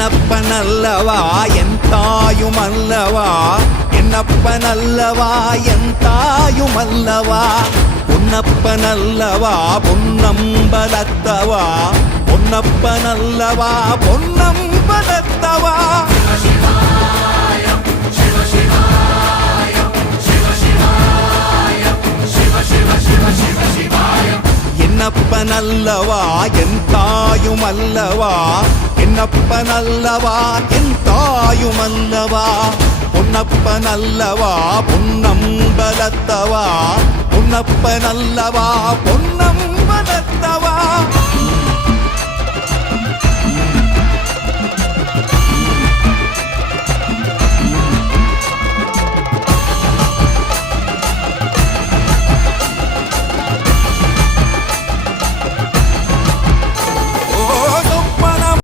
என்னப்பனல்லவா என் தாயுமல்லவா, என்னப்பனல்லவா என் தாயுமல்லவா, பொன்னப்பனல்லவா பொன்னம்பலத்தவா, பொன்னப்பனல்லவா பொன்னம்பலத்தவா. என்னப்பனல்லவா என் தாயுமல்லவா, என்னப்பனல்லவா என் தாயுமல்லவா, பொன்னப்பனல்லவா பொன்னம்பலத்தவா, பொன்னப்பனல்லவா பொன்னம்பலத்தவா.